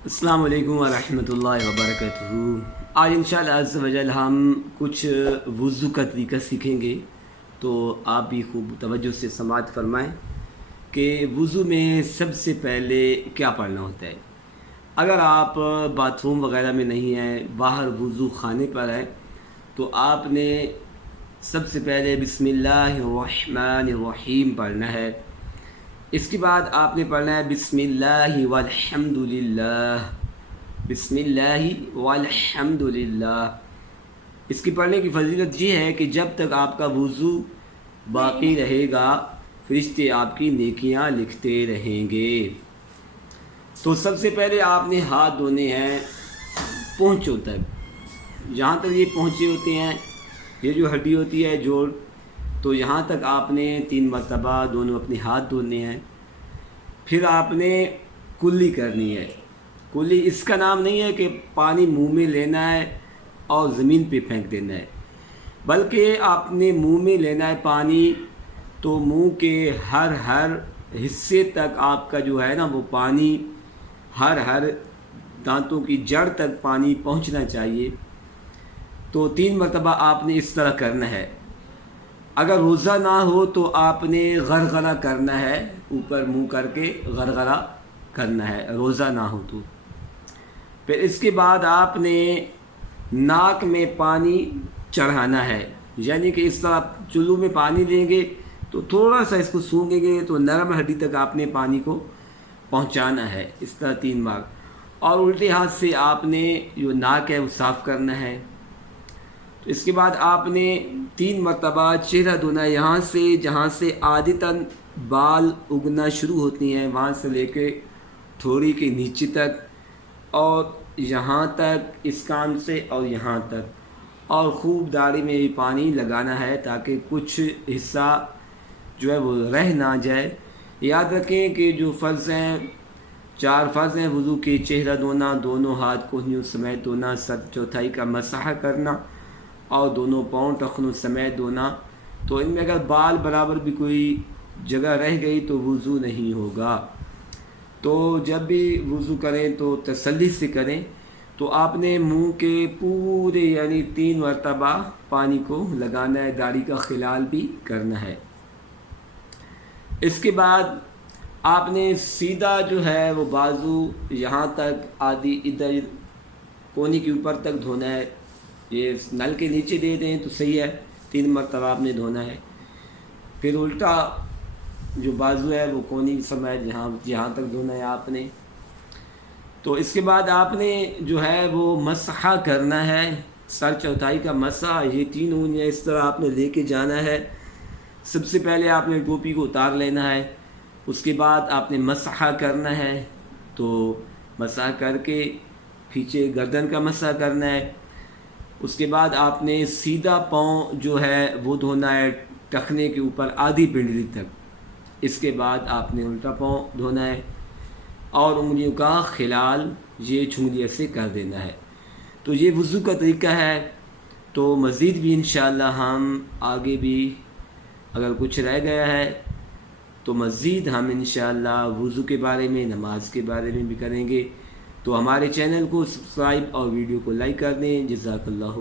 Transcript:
السلام علیکم ورحمۃ اللہ وبرکاتہ۔ آج انشاءاللہ عز و جل ہم کچھ وضو کا طریقہ سیکھیں گے، تو آپ بھی خوب توجہ سے سماعت فرمائیں کہ وضو میں سب سے پہلے کیا پڑھنا ہوتا ہے۔ اگر آپ باتھ روم وغیرہ میں نہیں ہیں، باہر وضو خانے پر ہے، تو آپ نے سب سے پہلے بسم اللہ الرحمن الرحیم پڑھنا ہے۔ اس کے بعد آپ نے پڑھنا ہے بسم اللہ والحمد للہ، بسم اللہ والحمد للہ۔ اس کی پڑھنے کی فضیلت یہ ہے کہ جب تک آپ کا وضو باقی رہے گا، فرشتے آپ کی نیکیاں لکھتے رہیں گے۔ تو سب سے پہلے آپ نے ہاتھ دھونے ہیں پونچھوں تک، جہاں تک یہ پہنچے ہوتے ہیں، یہ جو ہڈی ہوتی ہے جوڑ، تو یہاں تک آپ نے 3 مرتبہ دونوں اپنے ہاتھ دھونے ہیں۔ پھر آپ نے کلی کرنی ہے۔ کلی اس کا نام نہیں ہے کہ پانی منہ میں لینا ہے اور زمین پہ پھینک دینا ہے، بلکہ آپ نے منہ میں لینا ہے پانی، تو منہ کے ہر حصے تک آپ کا جو ہے نا وہ پانی، ہر دانتوں کی جڑ تک پانی پہنچنا چاہیے۔ تو 3 مرتبہ آپ نے اس طرح کرنا ہے۔ اگر روزہ نہ ہو تو آپ نے غرغرہ کرنا ہے، اوپر منہ کر کے غرغرہ کرنا ہے روزہ نہ ہو تو۔ پھر اس کے بعد آپ نے ناک میں پانی چڑھانا ہے، یعنی کہ اس طرح چلو میں پانی لیں گے تو تھوڑا سا اس کو سونگیں گے تو نرم ہڈی تک آپ نے پانی کو پہنچانا ہے، اس طرح 3 بار۔ اور الٹے ہاتھ سے آپ نے جو ناک ہے وہ صاف کرنا ہے۔ تو اس کے بعد آپ نے 3 مرتبہ چہرہ دھونا ہے، یہاں سے جہاں سے عادتاً بال اگنا شروع ہوتی ہیں، وہاں سے لے کے تھوڑی کے نیچے تک، اور یہاں تک اس کان سے اور یہاں تک، اور خوب داڑھی میں بھی پانی لگانا ہے تاکہ کچھ حصہ جو ہے وہ رہ نہ جائے۔ یاد رکھیں کہ جو فرض ہیں، 4 فرض ہیں وضو کے: چہرہ دھونا، دونوں ہاتھ کوہنیوں سمیت دھونا، سر چوتھائی کا مسح کرنا، اور دونوں پاؤں ٹخنوں سمیت دھونا۔ تو ان میں اگر بال برابر بھی کوئی جگہ رہ گئی تو وضو نہیں ہوگا۔ تو جب بھی وضو کریں تو تسلی سے کریں۔ تو آپ نے منہ کے پورے یعنی 3 مرتبہ پانی کو لگانا ہے، داڑھی کا خلال بھی کرنا ہے۔ اس کے بعد آپ نے سیدھا جو ہے وہ بازو یہاں تک، آدھی ادھر کونی کے اوپر تک دھونا ہے۔ یہ نل کے نیچے دے دیں تو صحیح ہے، 3 مرتبہ آپ نے دھونا ہے۔ پھر الٹا جو بازو ہے وہ کونی سمیت یہاں تک دھونا ہے آپ نے۔ تو اس کے بعد آپ نے جو ہے وہ مسح کرنا ہے، سر چوتھائی کا مسح، یہ 3 انگلیاں اس طرح آپ نے لے کے جانا ہے۔ سب سے پہلے آپ نے ٹوپی کو اتار لینا ہے، اس کے بعد آپ نے مسح کرنا ہے، تو مسح کر کے پیچھے گردن کا مسح کرنا ہے۔ اس کے بعد آپ نے سیدھا پاؤں جو ہے وہ دھونا ہے ٹخنے کے اوپر آدھی پنڈلی تک۔ اس کے بعد آپ نے الٹا پاؤں دھونا ہے اور انگلیوں کا خلال یہ چھنگلیوں سے کر دینا ہے۔ تو یہ وضو کا طریقہ ہے۔ تو مزید بھی انشاءاللہ ہم آگے بھی اگر کچھ رہ گیا ہے تو مزید ہم انشاءاللہ وضو کے بارے میں، نماز کے بارے میں بھی کریں گے۔ تو ہمارے چینل کو سبسکرائب اور ویڈیو کو لائک کر دیں۔ جزاک اللہ۔